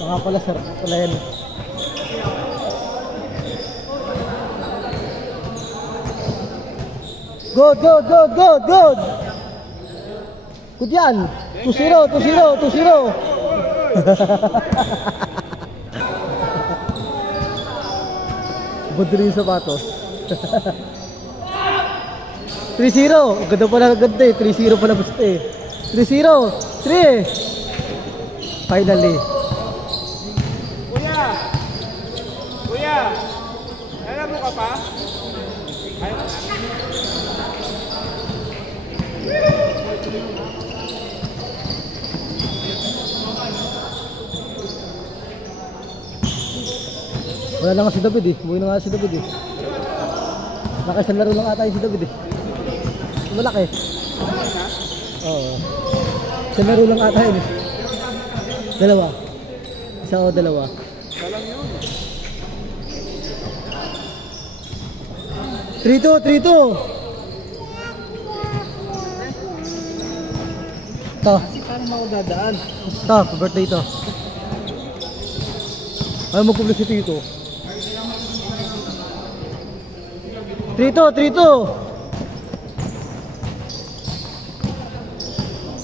Mga pala sir, pala yan. Good, good, good, good, good. Good yan. 2-0, 2-0, 2-0. Budri yung sapatos. 3-0. Ganda pala ganda eh. 3-0 pala gusto eh. 3-0. 3. Finally. Kuya! Kuya! Alam mo ka pa? Ayaw mo na. Wala na nga si David eh. Umuwi na nga si David eh. Nakaisang laro lang ata yung si David eh. Malaki. Oo. Isang laro lang ata yun eh. Dalawa. Isa o dalawa. Salang yun. 3-2, 3-2. Ito. Kasi parang maudadaan. Ito, birthday ito. Ayaw mo publicity ito. 3-2, 3-2.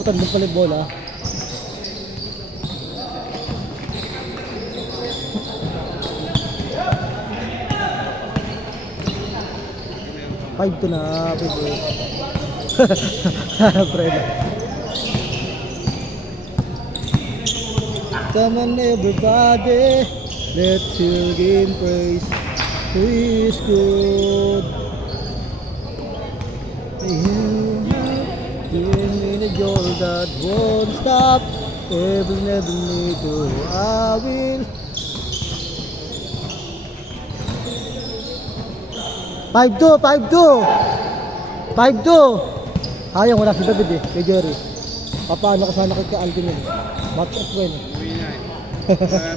Putan mo pala yung bola. Five to na, pwede. Brenda. Come on everybody, let's sing in praise. Who is good? You have given me the joy that won't stop. Every never me to I will. 5-2, 5-2. 5-2. Hayang wala si David eh, kay Jerry. Papaano ko sana kay Alvin yun. Match up win. Uwi na eh.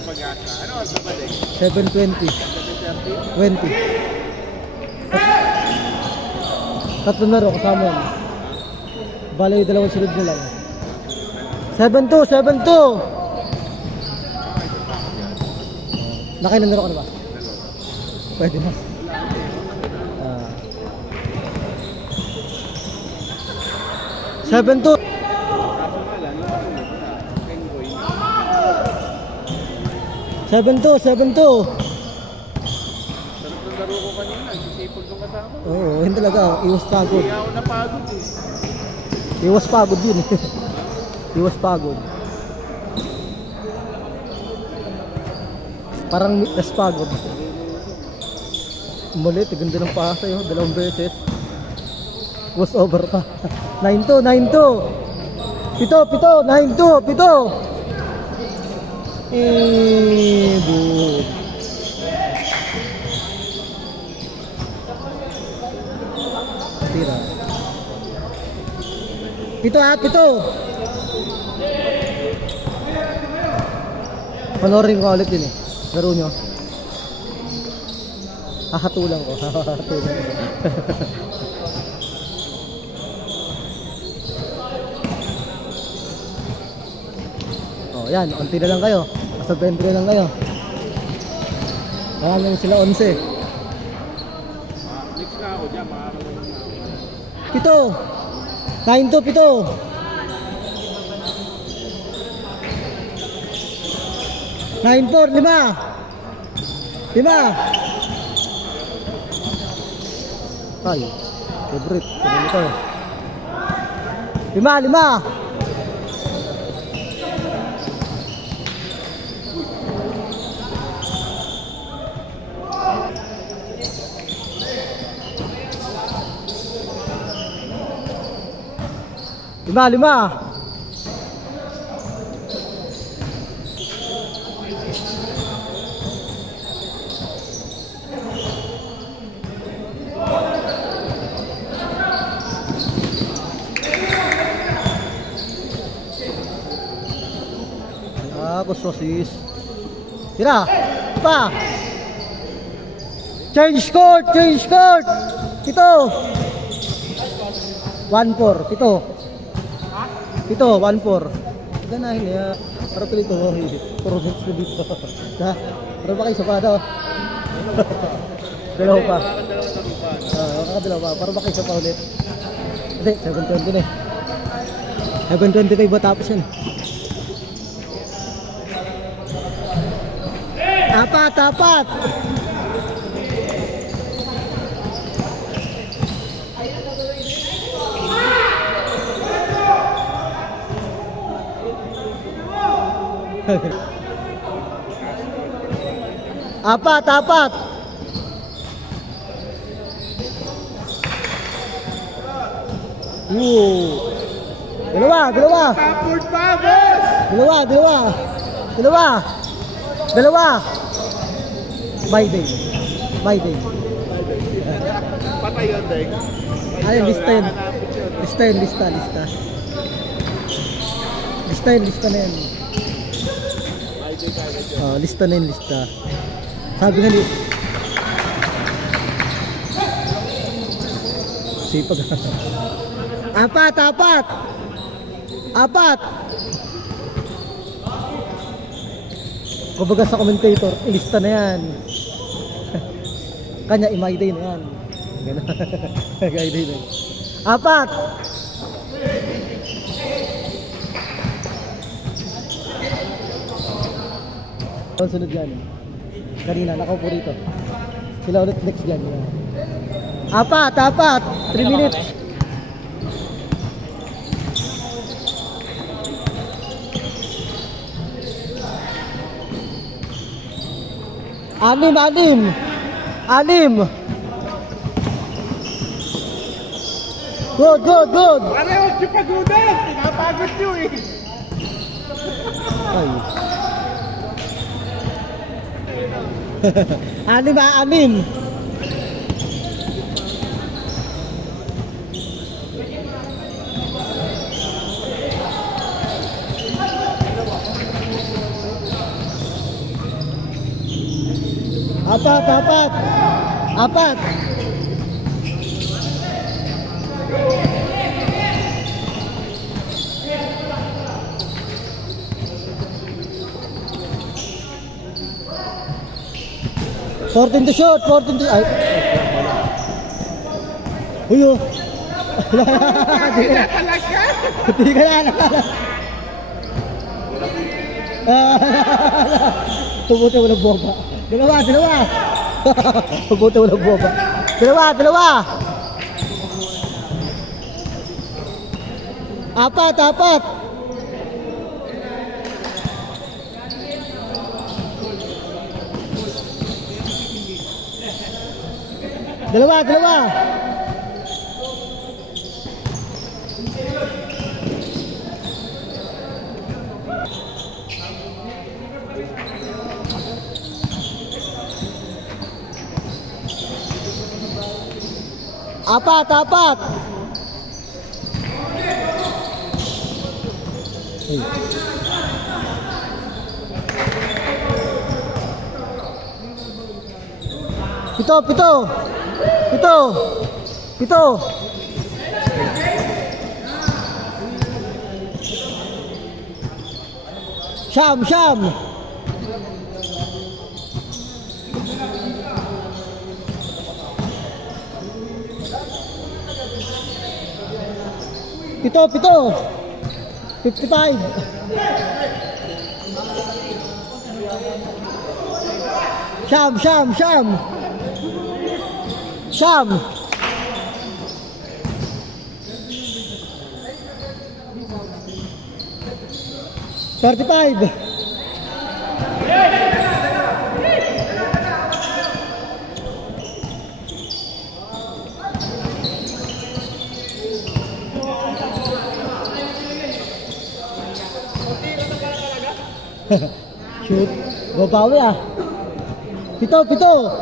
Pag-asa. Ano oras na ba din? 7:20. 7:30? 20. Tatlo na rin kasama yan. Bala yung dalawang sunod na lang. 7-2, 7-2. Nakinanaro ka na ba? Pwede na. 7-2. 7-2, 7-2. Sarap ng laro ko kanina. Sisipag nung kasama. Oo, yun talaga. Iwas pagod. Hindi ako napagod eh. Iwas pagod yun eh. Iwas pagod. Parang less pagod. Mulit, ganda ng paa sa'yo. Dalawang beses. Was over pa. 9-2, 9-2. Pito, 9-2, 7. Good. Tira. 7. Panorin ko ulit yun eh. Laro nyo. Hahatulan ko. Hahatulan ko. Oh, yan. Unti na lang kayo. Nasa 20 na lang kayo. Maraming sila 11. Next na ako dyan. Makakalaman na ako. 7. 9-4, 5. 5. Ay, favorite. Tignan ito. 5. 5. Tapos sosis. Tira. Pa. Change court. 7. 1-4. 7. 1-4. Ganahin niya. Para pilito mo. Puro hits na dito. Ha? Para ba kayo sa daw? Dalawa pa. Kakadalawa pa. Para ba kayo sa ulit? Hindi, 720 na eh. 725 ba tapos yan? Apat, apat! Apat, apat! Dalawa, dalawa! Backward pa, boss! Dalawa, dalawa! Dalawa! Dalawa! My day. My day. Patay yun, Dek. Ayun, lista yun. Lista yun, lista, lista. Lista yun, lista na yan. Lista na yun, lista. Sabi nga ni... Sipag. Apat, apat! Apat! Kumbaga sa commentator, ilista na yan. Kanya, my day na yan. Gano'n. My day na yan. Apat! Ang sunod yan. Kanina, nakaupo rito. Sila ulit next dyan. Apat, apat! 3 minutes. Anim, anim! Anim! Good, good, good! Pareho, sipagudan! Pinapagod nyo eh! Ay. Anim, anim! Apat, apat! Apat! Fourteen to shoot, 14 to... Ay! Uyo! Hindi ka na! Pubuti walang boba. Dalawa, dalawa! Pubuti walang boba. Dalawa, dalawa! Apat, apat! Dalawa, dalawa! Apat, apat! Hey. Pito, pito! Pito! Pito! Siyam, siyam! Pito, pito! 55! Siyam, siyam, siyam! Siyam! $35! Shoot. Babawi ah. Pito, pito.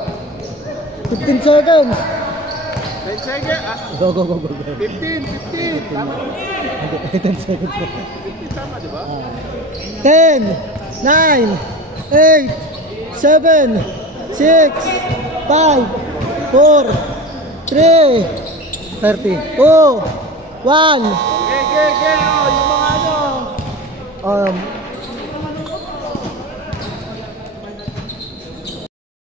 15 seconds. 10 seconds. Go, go, go, go. 15, 15. Tama. 10 seconds. 15 tama, di ba? 10, 9, 8, 7, 6, 5, 4, 3, 30. 2, 1. Okay, okay, okay. Oh, yung mga ano.